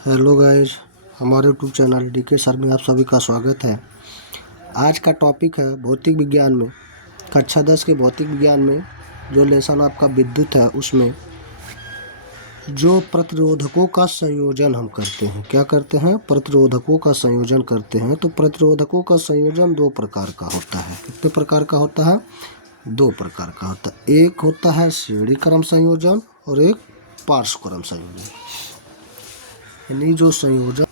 Hello guys, हमारे YouTube channel DK sir में आप सभी का स्वागत है। आज का टॉपिक है भौतिक विज्ञान में, कक्षा 10 के भौतिक विज्ञान में जो लेसन आपका विद्युत है, उसमें जो प्रतिरोधकों का संयोजन हम करते हैं। क्या करते हैं? प्रतिरोधकों का संयोजन करते हैं। तो प्रतिरोधकों का संयोजन दो प्रकार का होता है। कितने प्रकार का होता है? दो प्रकार का होता है। एक होता है श्रेणी क्रम संयोजन और एक पार्श्व क्रम संयोजन। यानी जो संयोजन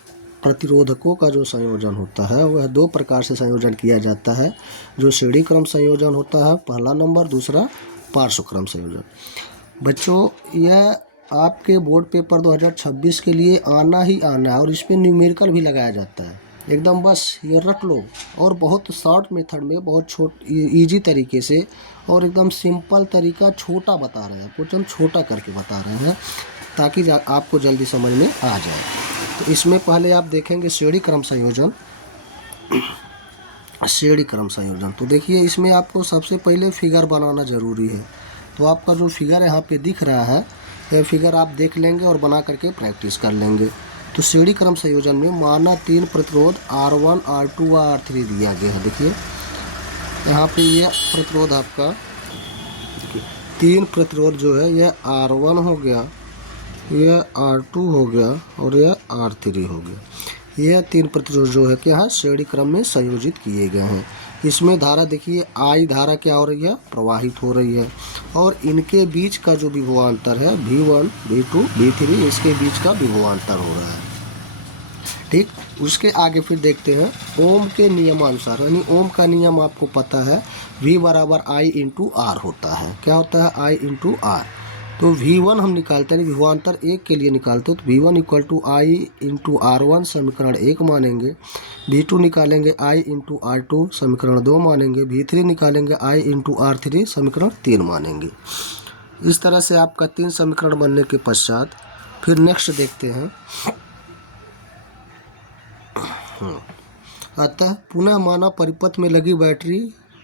प्रतिरोधकों का जो संयोजन होता है वह दो प्रकार से संयोजन किया जाता है। जो श्रेणी क्रम संयोजन होता है पहला नंबर, दूसरा पार्श्व क्रम संयोजन। बच्चों, यह आपके बोर्ड पेपर 2026 के लिए आना ही आना है और इस पर न्यूमेरिकल भी लगाया जाता है। एकदम बस ये रख लो, और बहुत शॉर्ट मेथड में, बहुत ईजी तरीके से और एकदम सिंपल तरीका छोटा बता रहे हैं। क्वेश्चन छोटा करके बता रहे हैं ताकि आपको जल्दी समझ में आ जाए। तो इसमें पहले आप देखेंगे श्रेणी क्रम संयोजन। श्रेणी क्रम संयोजन तो देखिए, इसमें आपको सबसे पहले फिगर बनाना ज़रूरी है। तो आपका जो फिगर यहाँ पे दिख रहा है, यह फिगर आप देख लेंगे और बना करके प्रैक्टिस कर लेंगे। तो श्रेणी क्रम संयोजन में माना 3 प्रतिरोध R1, R2 व R3 दिया गया है। देखिए यहाँ पे ये प्रतिरोध आपका 3 प्रतिरोध जो है, यह R1 हो गया, यह R2 हो गया और यह R3 हो गया। यह 3 प्रतिरोध जो है क्या है, श्रेणी क्रम में संयोजित किए गए हैं। इसमें धारा देखिए, I धारा क्या हो रही है, प्रवाहित हो रही है, और इनके बीच का जो विभवांतर है V1, V2, V3, इसके बीच का विभवांतर हो रहा है। ठीक, उसके आगे फिर देखते हैं ओम के नियमानुसार। यानी ओम का नियम आपको पता है, V बराबर I इंटू R होता है। क्या होता है? I into R। तो V1 हम निकालते हैं, विभवांतर 1 के लिए निकालते हैं, तो V1 equal to I into R1 समीकरण 1 मानेंगे। V2 निकालेंगे I इंटू R2 समीकरण 2 मानेंगे। V3 निकालेंगे I इंटू R3 समीकरण 3 मानेंगे। इस तरह से आपका 3 समीकरण बनने के पश्चात फिर नेक्स्ट देखते हैं। अतः पुनः माना परिपथ में लगी बैटरी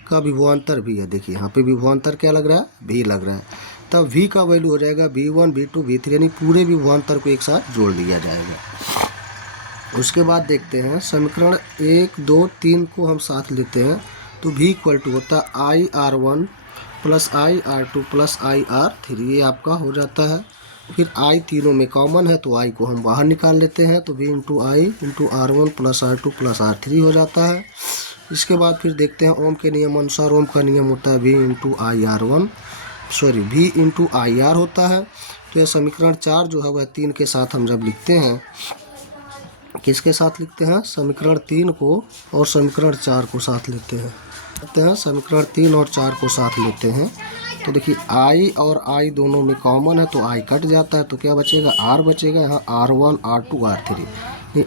का विभवांतर भी है। देखिए यहाँ पे विभवांतर क्या लग रहा है, V लग रहा है। तब V का वैल्यू हो जाएगा V1, V2, V3, यानी पूरे विभवांतर को एक साथ जोड़ दिया जाएगा। उसके बाद देखते हैं समीकरण 1, 2, 3 को हम साथ लेते हैं, तो V इक्वल टू होता है IR1 plus IR2 plus IR3, ये आपका हो जाता है। फिर I तीनों में कॉमन है तो I को हम बाहर निकाल लेते हैं, तो V into I into R1 plus R2 plus R3 हो जाता है। इसके बाद फिर देखते हैं ओम के नियम अनुसार। ओम का नियम होता है V इंटू IR होता है। तो यह समीकरण 4 जो है वह 3 के साथ हम जब लिखते हैं, किसके साथ लिखते हैं? समीकरण 3 को और समीकरण 4 को साथ लेते हैं। समीकरण 3 और 4 को साथ लेते हैं, तो देखिए I और I दोनों में कॉमन है तो I कट जाता है, तो क्या बचेगा? R बचेगा। यहाँ R1, R2, R3,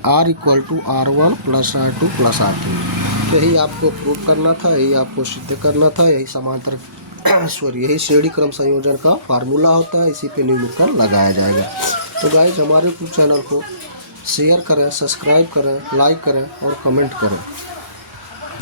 R equal to R1 plus R2 plus R3। तो यही आपको प्रूव करना था, यही आपको सिद्ध करना था। यही समांतर यही श्रेणी क्रम संयोजन का फार्मूला होता है। इसी पे न्यूमेरिकल लगाया जाएगा। तो गाइस, हमारे यूट्यूब चैनल को शेयर करें, सब्सक्राइब करें, लाइक करें और कमेंट करें।